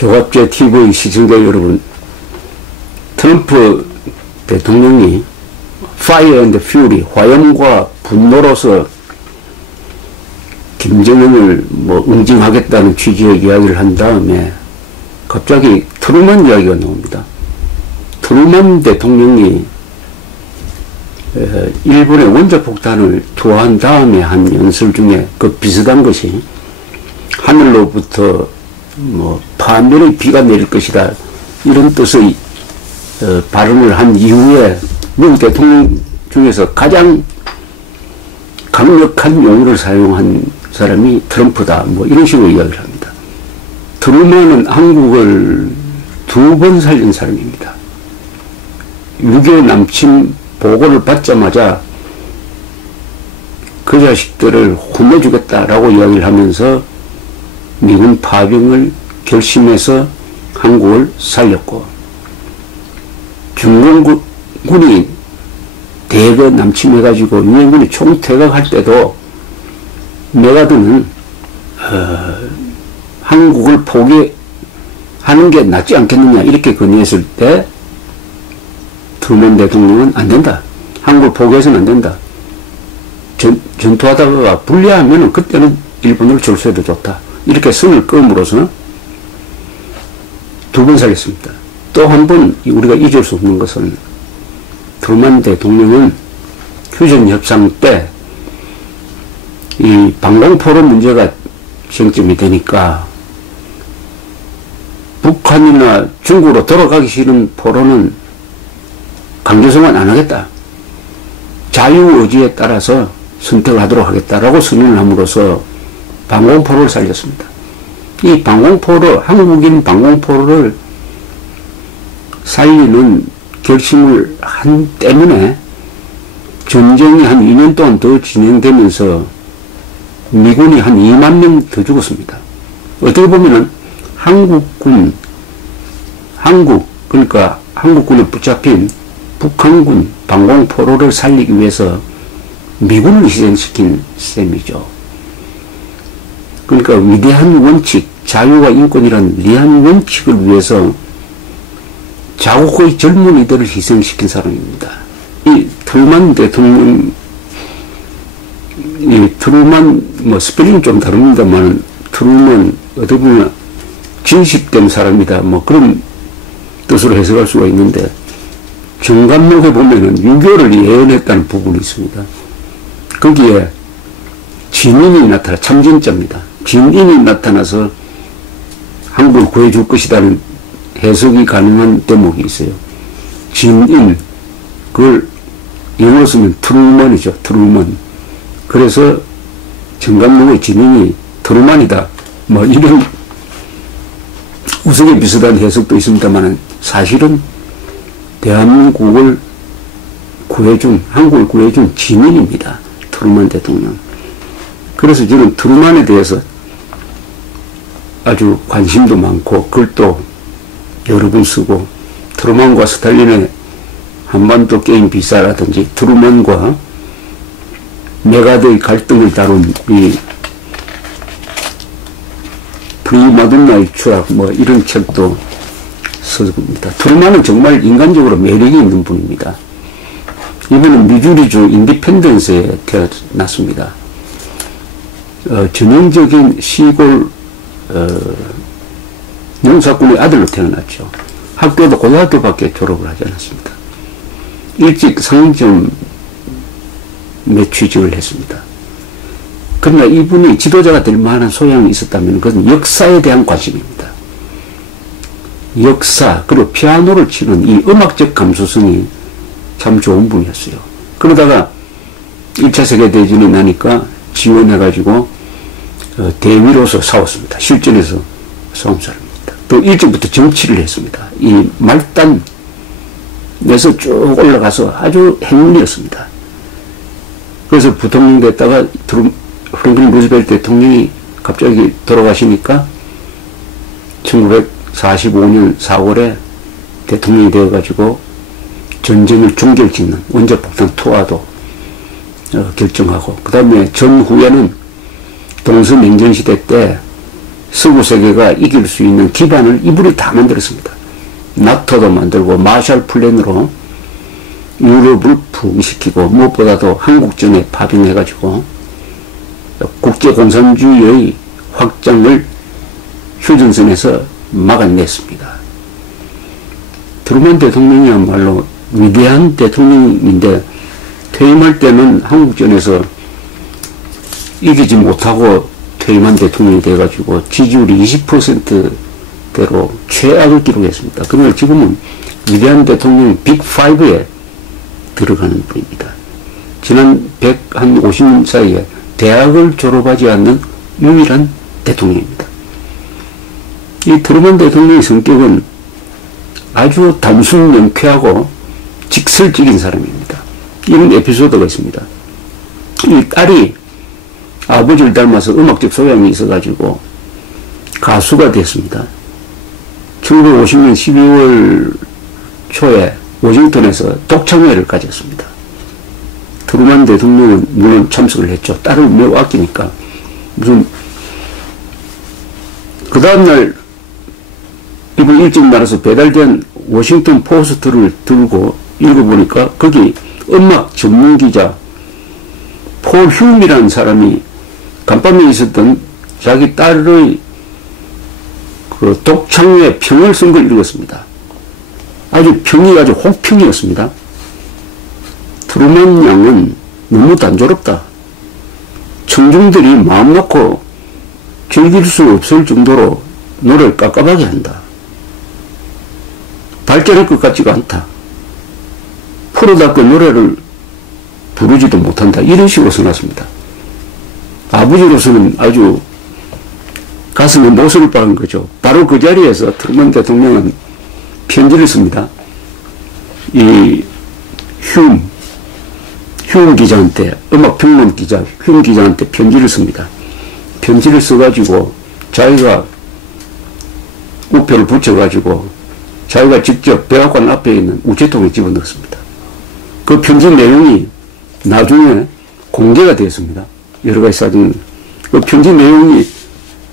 조갑제 TV 시청자 여러분, 트럼프 대통령이 Fire and Fury, 화염과 분노로서 김정은을 응징하겠다는 취지의 이야기를 한 다음에 갑자기 트루먼 이야기가 나옵니다. 트루먼 대통령이 일본의 원자폭탄을 투하한 다음에 한 연설 중에 그 비슷한 것이 하늘로부터 파멸의 비가 내릴 것이다, 이런 뜻의 발언을 한 이후에 미국 대통령 중에서 가장 강력한 용어를 사용한 사람이 트럼프다, 이런 식으로 이야기를 합니다. 트루먼은 한국을 2번 살린 사람입니다. 6.25 남침 보고를 받자마자 그 자식들을 혼내주겠다라고 이야기를 하면서 미군 파병을 결심해서 한국을 살렸고, 중공군이 대거 남침해가지고 유엔군이 총퇴각할 때도 메가드는 한국을 포기하는 게 낫지 않겠느냐, 이렇게 건의했을 때 트루먼 대통령은 안 된다, 한국을 포기해서는 안 된다, 전투하다가 불리하면 그때는 일본으로 철수해도 좋다, 이렇게 선을 끄음으로써 2번 살렸습니다. 또 한 번 우리가 잊을 수 없는 것은 트루먼 대통령은 휴전 협상 때 이 방공포로 문제가 쟁점이 되니까 북한이나 중국으로 돌아가기 싫은 포로는 강제성은 안 하겠다, 자유의지에 따라서 선택을 하도록 하겠다라고 선언을 함으로써 방공포를 살렸습니다. 이 방공포를, 한국인 방공포를 살리는 결심을 한 때문에 전쟁이 한 2년 동안 더 진행되면서 미군이 한 2만 명 더 죽었습니다. 어떻게 보면은 그러니까 한국군에 붙잡힌 북한군 방공포로를 살리기 위해서 미군을 희생시킨 셈이죠. 그러니까 위대한 원칙, 자유와 인권이라는 위대한 원칙을 위해서 자국의 젊은이들을 희생시킨 사람입니다. 이 트루먼 대통령, 이 트루먼, 스펠링은 좀 다릅니다만, 트루먼, 어떻게 보면 진실된 사람이다, 그런 뜻으로 해석할 수가 있는데, 정감록에 보면은 6.25를 예언했다는 부분이 있습니다. 거기에 진인이 나타나, 참진자입니다. 진인이 나타나서 한국을 구해줄 것이라는 해석이 가능한 대목이 있어요. 진인, 그걸 영어로 쓰면 트루먼이죠. 트루먼. 그래서 정감록의 진인이 트루먼이다, 이런 우스개 비슷한 해석도 있습니다만, 사실은 대한민국을 구해준, 한국을 구해준 진인입니다. 트루먼 대통령. 그래서 저는 트루먼에 대해서 아주 관심도 많고 글도 여러 번 쓰고, 트루먼과 스탈린의 한반도 게임 비사라든지 트루먼과 메가드의 갈등을 다룬 이 프리마돈나의 추락, 이런 책도 썼습니다. 트루먼은 정말 인간적으로 매력이 있는 분입니다. 이분은 미주리주 인디펜던스에 태어났습니다. 전형적인 시골 농사꾼의 아들로 태어났죠. 학교도 고등학교밖에 졸업을 하지 않았습니다. 일찍 상점에 취직을 했습니다. 그러나 이분이 지도자가 될 만한 소양이 있었다면 그것은 역사에 대한 관심입니다. 역사, 그리고 피아노를 치는 이 음악적 감수성이 참 좋은 분이었어요. 그러다가 1차 세계대전이 나니까 지원해가지고 대위로서 싸웠습니다. 실전에서 싸운 사람입니다. 또 일찍부터 정치를 했습니다. 이 말단에서 쭉 올라가서 아주 행운이었습니다. 그래서 부통령 됐다가 프랭클린 루즈벨트 대통령이 갑자기 돌아가시니까 1945년 4월에 대통령이 되어가지고 전쟁을 종결짓는 원자폭탄 투하도 결정하고, 그 다음에 전후에는 동서냉전시대 때 서구 세계가 이길 수 있는 기반을 이분이 다 만들었습니다. 나토도 만들고 마샬 플랜으로 유럽을 부흥시키고 무엇보다도 한국전에 파병해가지고 국제공산주의의 확장을 휴전선에서 막아냈습니다. 트루먼 대통령이야말로 위대한 대통령인데 퇴임할 때는 한국전에서 이기지 못하고 퇴임한 대통령이 돼가지고 지지율이 20%대로 최악을 기록했습니다. 그러나 지금은 위대한 대통령 빅5에 들어가는 분입니다. 지난 150년 사이에 대학을 졸업하지 않는 유일한 대통령입니다. 이 트루먼 대통령의 성격은 아주 단순 명쾌하고 직설적인 사람입니다. 이런 에피소드가 있습니다. 이 딸이 아버지를 닮아서 음악적 소양이 있어가지고 가수가 됐습니다. 1950년 12월 초에 워싱턴에서 독창회를 가졌습니다. 트루먼 대통령은 물론 참석을 했죠. 딸을 매우 아끼니까. 무슨 그 다음날 이분 일찍 나가서 배달된 워싱턴 포스트를 들고 읽어보니까 거기 음악 전문 기자 폴 휴미라는 사람이 간밤에 있었던 자기 딸의 그 독창회 평을 쓴 걸 읽었습니다. 평이 아주 혹평이었습니다. 트루먼 양은 너무 단조롭다. 청중들이 마음 놓고 즐길 수 없을 정도로 노래를 깝깝하게 한다. 발전할 것 같지가 않다. 프로답게 노래를 부르지도 못한다. 이런 식으로 써놨습니다. 아버지로서는 아주 가슴에 못을 박은 거죠. 바로 그 자리에서 트루먼 대통령은 편지를 씁니다. 이 휴 기자한테, 음악평론 기자 휴 기자한테 편지를 씁니다. 편지를 써가지고 자기가 우표를 붙여가지고 자기가 직접 백악관 앞에 있는 우체통에 집어넣었습니다. 그 편지 내용이 나중에 공개가 되었습니다. 여러 가지 사진. 그 편지 내용이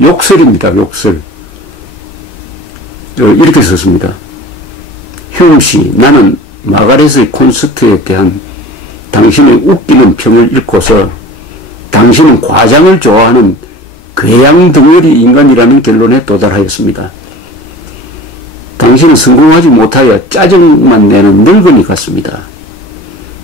욕설입니다. 욕설. 이렇게 썼습니다. 휴씨, 나는 마가렛의 콘서트에 대한 당신의 웃기는 평을 읽고서 당신은 과장을 좋아하는 괴양 덩어리 인간이라는 결론에 도달하였습니다. 당신은 성공하지 못하여 짜증만 내는 늙은이 같습니다.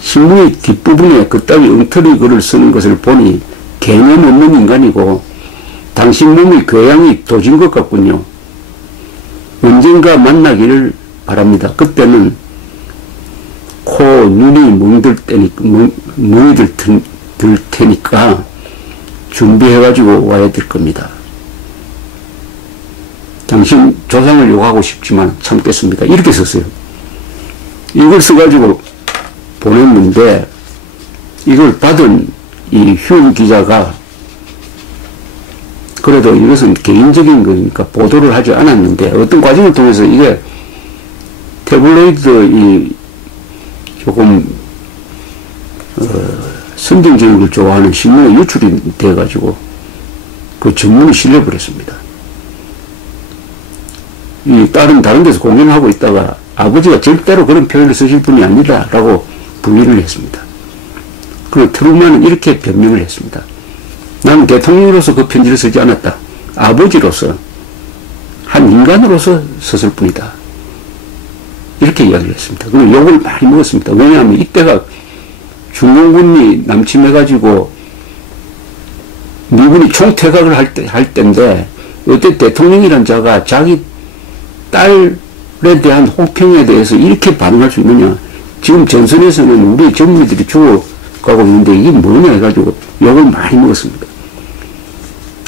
신문의 뒷부분에 그따위 엉터리 글을 쓰는 것을 보니 개념 없는 인간이고 당신 몸의 괴양이 도진 것 같군요. 언젠가 만나기를 바랍니다. 그때는 코, 눈이 멍이 들 테니까 준비해가지고 와야 될 겁니다. 당신 조상을 욕하고 싶지만 참겠습니다. 이렇게 썼어요. 이걸 써가지고 보냈는데 이걸 받은 이 휴 기자가 그래도 이것은 개인적인 거니까 보도를 하지 않았는데 어떤 과정을 통해서 이게 태블로이드 조금 선정적인 좋아하는 신문에 유출이 돼가지고 그 전문이 실려버렸습니다. 이 딸은 다른 데서 공연을 하고 있다가 아버지가 절대로 그런 표현을 쓰실 분이 아니다 라고 부인을 했습니다. 그리고 트루먼은 이렇게 변명을 했습니다. 나는 대통령으로서 그 편지를 쓰지 않았다. 아버지로서 한 인간으로서 썼을 뿐이다. 이렇게 이야기를 했습니다. 그리고 욕을 많이 먹었습니다. 왜냐하면 이때가 중공군이 남침해가지고 미군이 총퇴각을 할 때인데 어때 대통령이란 자가 자기 딸에 대한 혹평에 대해서 이렇게 반응할 수 있느냐. 지금 전선에서는 우리 전무들이 죽어가고 있는데 이게 뭐냐 해가지고 욕을 많이 먹었습니다.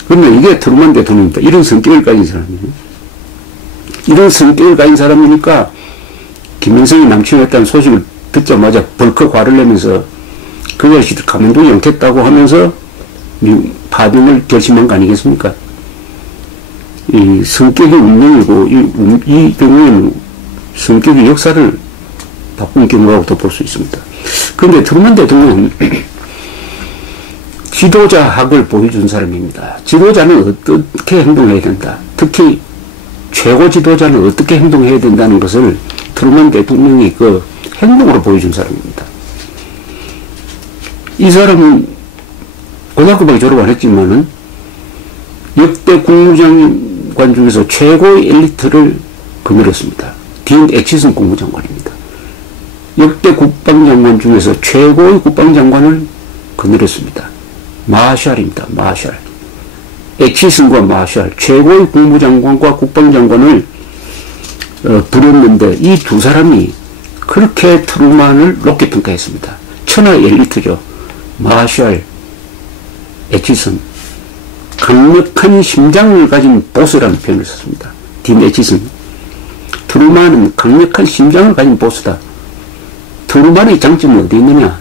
그러면 이게 트루먼 대통령입니다. 이런 성격을 가진 사람이에요. 이런 성격을 가진 사람이니까 김일성이 남침했다는 소식을 듣자마자 벌컥 화를 내면서 그 자식들 가만두지 않겠다고 하면서 파병을 결심한 거 아니겠습니까? 이 성격이 운명이고 이 경우에는 성격이 역사를 바꾼 경우라고도 볼 수 있습니다. 그런데 트루먼 대통령은 지도자학을 보여준 사람입니다. 지도자는 어떻게 행동해야 된다. 특히 최고 지도자는 어떻게 행동해야 된다는 것을 트루먼 대통령이 그 행동으로 보여준 사람입니다. 이 사람은 고등학교밖에 졸업 안 했지만은 역대 국무장관 중에서 최고의 엘리트를 거느렸습니다. 딘 애치슨 국무장관입니다. 역대 국방장관 중에서 최고의 국방장관을 거느렸습니다. 마샬입니다. 마샬. 애치슨과 마샬, 최고의 국무장관과 국방장관을 부렸는데 이 두 사람이 그렇게 트루먼을 높게 평가했습니다. 천하 엘리트죠. 마샬, 애치슨. 강력한 심장을 가진 보스라는 표현을 썼습니다. 딘 애치슨. 트루먼은 강력한 심장을 가진 보스다. 트루먼의 장점은 어디 있느냐?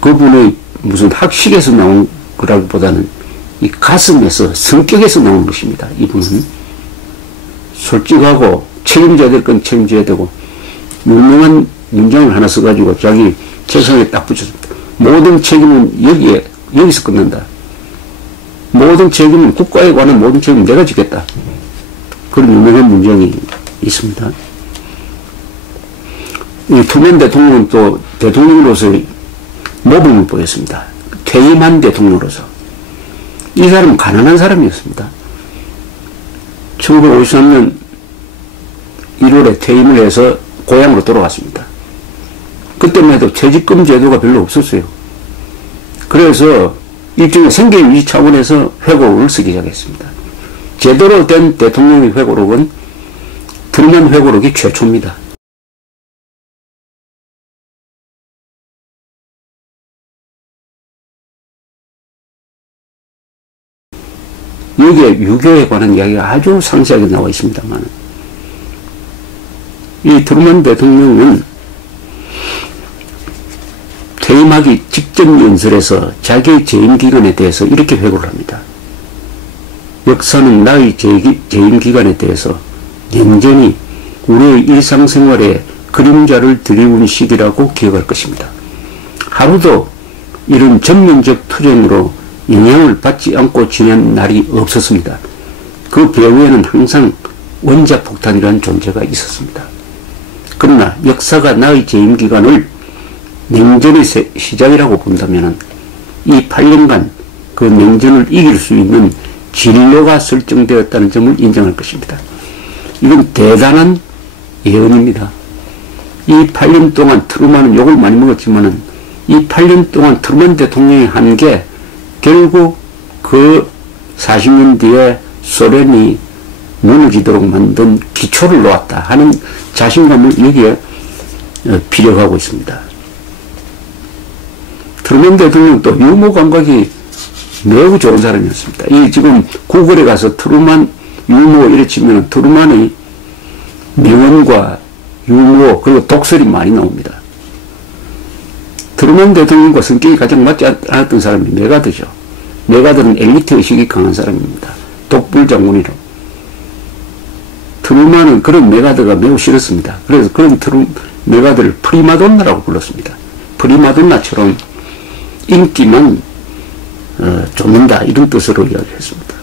그분의 무슨 학식에서 나온 거라기보다는 이 가슴에서, 성격에서 나오는 것입니다. 이분은 솔직하고 책임져야 될 건 책임져야 되고, 유명한 문장을 하나 써가지고 자기 책상에 딱 붙였습니다. 모든 책임은 여기서 끝난다. 모든 책임은, 국가에 관한 모든 책임은 내가 지겠다. 그런 유명한 문장이 있습니다. 이 트루먼 대통령은 또 대통령으로서 모범을 보였습니다. 퇴임한 대통령으로서. 이 사람은 가난한 사람이었습니다. 1953년 1월에 퇴임을 해서 고향으로 돌아갔습니다. 그때만 해도 퇴직금 제도가 별로 없었어요. 그래서 일종의 생계 유지 차원에서 회고록을 쓰기 시작했습니다. 제대로 된 대통령의 회고록은 트루먼 회고록이 최초입니다. 여기에 유교에 관한 이야기가 아주 상세하게 나와 있습니다만, 이 트루먼 대통령은 퇴임하기 직전 연설에서 자기의 재임 기간에 대해서 이렇게 회고를 합니다. 역사는 나의 재임 기간에 대해서 영전히 우리의 일상생활에 그림자를 들이운 시기라고 기억할 것입니다. 하루도 이런 전면적 투쟁으로 영향을 받지 않고 지낸 날이 없었습니다. 그 배후에는 항상 원자폭탄이라는 존재가 있었습니다. 그러나 역사가 나의 재임 기간을 냉전의 시작이라고 본다면 이 8년간 그 냉전을 이길 수 있는 진로가 설정되었다는 점을 인정할 것입니다. 이건 대단한 예언입니다. 이 8년 동안 트루먼은 욕을 많이 먹었지만은 이 8년 동안 트루먼 대통령이 한 게 결국 그 40년 뒤에 소련이 무너지도록 만든 기초를 놓았다 하는 자신감을 여기에 피력하고 있습니다. 트루먼 대통령도 유머 감각이 매우 좋은 사람이었습니다. 이 지금 구글에 가서 트루먼 유머 이래 치면 트루먼의 명언과 유머 그리고 독설이 많이 나옵니다. 트루먼 대통령과 성격이 가장 맞지 않았던 사람이 메가드죠. 메가드는 엘리트 의식이 강한 사람입니다. 독불 장군이로. 트루먼은 그런 메가드가 매우 싫었습니다. 그래서 그런 메가드를 프리마돈나라고 불렀습니다. 프리마돈나처럼 인기만 쫓는다 이런 뜻으로 이야기했습니다.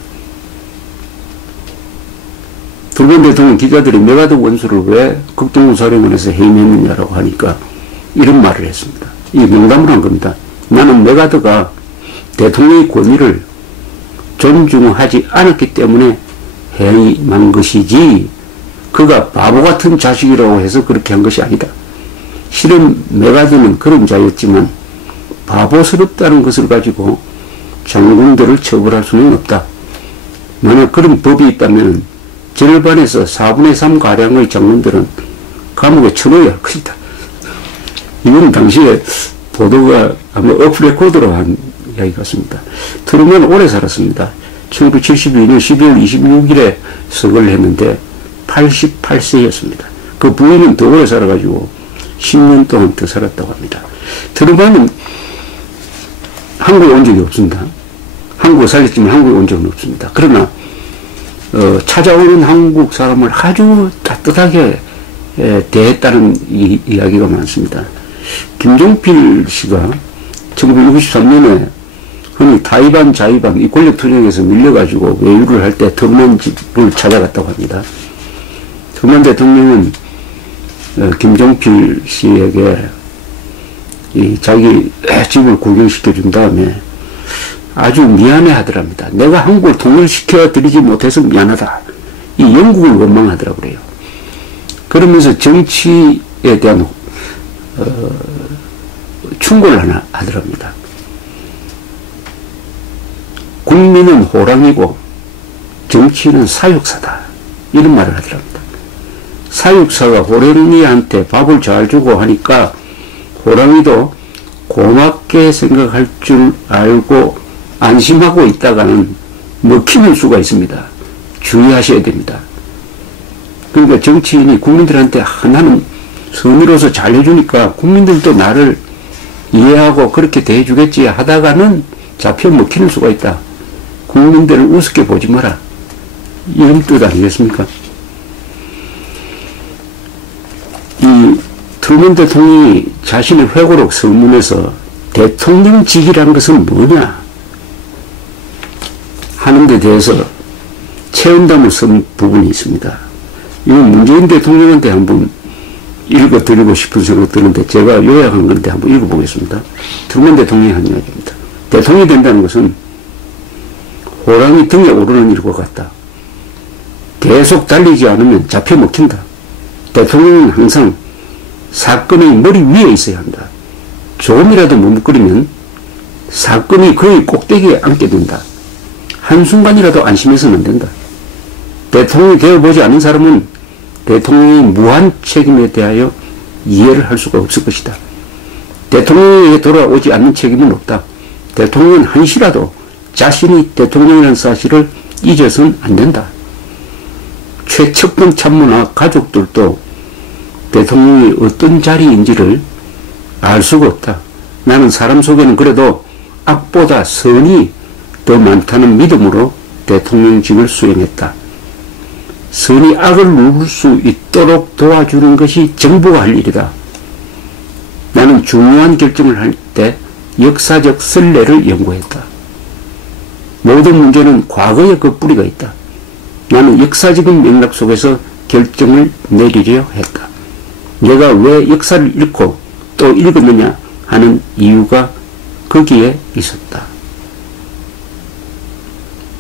트루먼 대통령 기자들이 메가드 원수를 왜 극동사령관에서 해임했느냐라고 하니까 이런 말을 했습니다. 이 농담을 한 겁니다. 나는 메가드가 대통령의 권위를 존중하지 않았기 때문에 해임한 것이지 그가 바보 같은 자식이라고 해서 그렇게 한 것이 아니다. 실은 메가드는 그런 자였지만 바보스럽다는 것을 가지고 장군들을 처벌할 수는 없다. 만약 그런 법이 있다면 절반에서 4분의 3 가량의 장군들은 감옥에 쳐넣어야 할 것이다. 이건 당시에 보도가 아마 오프레코드로 한 이야기 같습니다. 트루먼은 오래 살았습니다. 1972년 12월 26일에 석을 했는데 88세였습니다. 그 부인은 더 오래 살아가지고 10년 동안 더 살았다고 합니다. 트루먼은 한국에 온 적이 없습니다. 한국에 살았지만 한국에 온 적은 없습니다. 그러나 찾아오는 한국 사람을 아주 따뜻하게 대했다는 이야기가 많습니다. 김종필 씨가 1963년에 흔히 타이반, 자이반 이 권력 투쟁에서 밀려가지고 외유를 할 때 터만 집을 찾아갔다고 합니다. 터만 대통령은 김종필 씨에게 이 자기 집을 구경시켜 준 다음에 아주 미안해 하더랍니다. 내가 한국을 통일시켜 드리지 못해서 미안하다. 이 영국을 원망하더라고 그래요. 그러면서 정치에 대한 충고를 하나 하더랍니다. 국민은 호랑이고 정치는 사육사다. 이런 말을 하더랍니다. 사육사가 호랑이한테 밥을 잘 주고 하니까 호랑이도 고맙게 생각할 줄 알고 안심하고 있다가는 먹히는 수가 있습니다. 주의하셔야 됩니다. 그러니까 정치인이 국민들한테 나는 선의로서 잘 해주니까 국민들도 나를 이해하고 그렇게 대해주겠지 하다가는 잡혀 먹히는 수가 있다. 국민들을 우습게 보지 마라. 이런 뜻 아니겠습니까? 이 트루먼 대통령이 자신의 회고록 서문에서 대통령직이라는 것은 뭐냐 하는 데 대해서 체험담을 쓴 부분이 있습니다. 이건 문재인 대통령한테 한번 읽어드리고 싶은 생각 드는데 제가 요약한 건데 한번 읽어보겠습니다. 트루먼 대통령이 한 이야기입니다. 대통령이 된다는 것은 호랑이 등에 오르는 일과 같다. 계속 달리지 않으면 잡혀 먹힌다. 대통령은 항상 사건의 머리 위에 있어야 한다. 조금이라도 머뭇거리면 사건이 그의 꼭대기에 앉게 된다. 한순간이라도 안심해서는 안 된다. 대통령이 되어보지 않은 사람은 대통령의 무한 책임에 대하여 이해를 할 수가 없을 것이다. 대통령에게 돌아오지 않는 책임은 없다. 대통령은 한시라도 자신이 대통령이라는 사실을 잊어서는 안 된다. 최측근 참모나 가족들도 대통령이 어떤 자리인지를 알 수가 없다. 나는 사람 속에는 그래도 악보다 선이 더 많다는 믿음으로 대통령직을 수행했다. 선이 악을 누를 수 있도록 도와주는 것이 정부가 할 일이다. 나는 중요한 결정을 할 때 역사적 선례를 연구했다. 모든 문제는 과거에 그 뿌리가 있다. 나는 역사적인 맥락 속에서 결정을 내리려 했다. 내가 왜 역사를 읽고 또 읽었느냐 하는 이유가 거기에 있었다.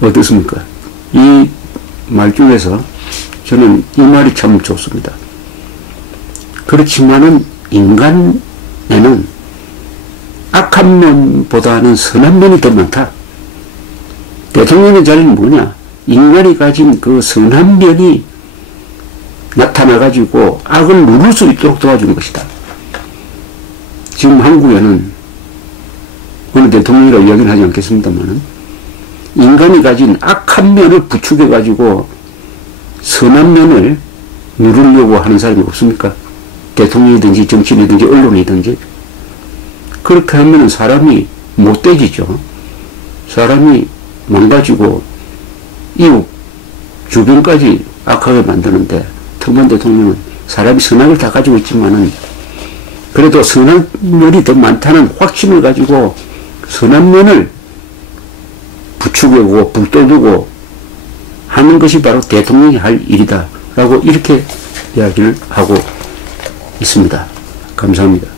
어떻습니까? 이 말 중에서 저는 이 말이 참 좋습니다. 그렇지만은 인간에는 악한 면보다는 선한 면이 더 많다. 대통령의 자리는 뭐냐? 인간이 가진 그 선한 면이 나타나가지고 악을 누를 수 있도록 도와주는 것이다. 지금 한국에는 어느 대통령이라고 이야기는 하지 않겠습니다만은 인간이 가진 악한 면을 부추겨가지고 선한 면을 누르려고 하는 사람이 없습니까? 대통령이든지 정치인이든지 언론이든지. 그렇게 하면 사람이 못돼지죠. 사람이 망가지고 이웃 주변까지 악하게 만드는데 트루먼 대통령은 사람이 선악을 다 가지고 있지만은 그래도 선한 면이 더 많다는 확신을 가지고 선한 면을 부추기고 불도두고 하는 것이 바로 대통령이 할 일이다 라고 이렇게 이야기를 하고 있습니다. 감사합니다.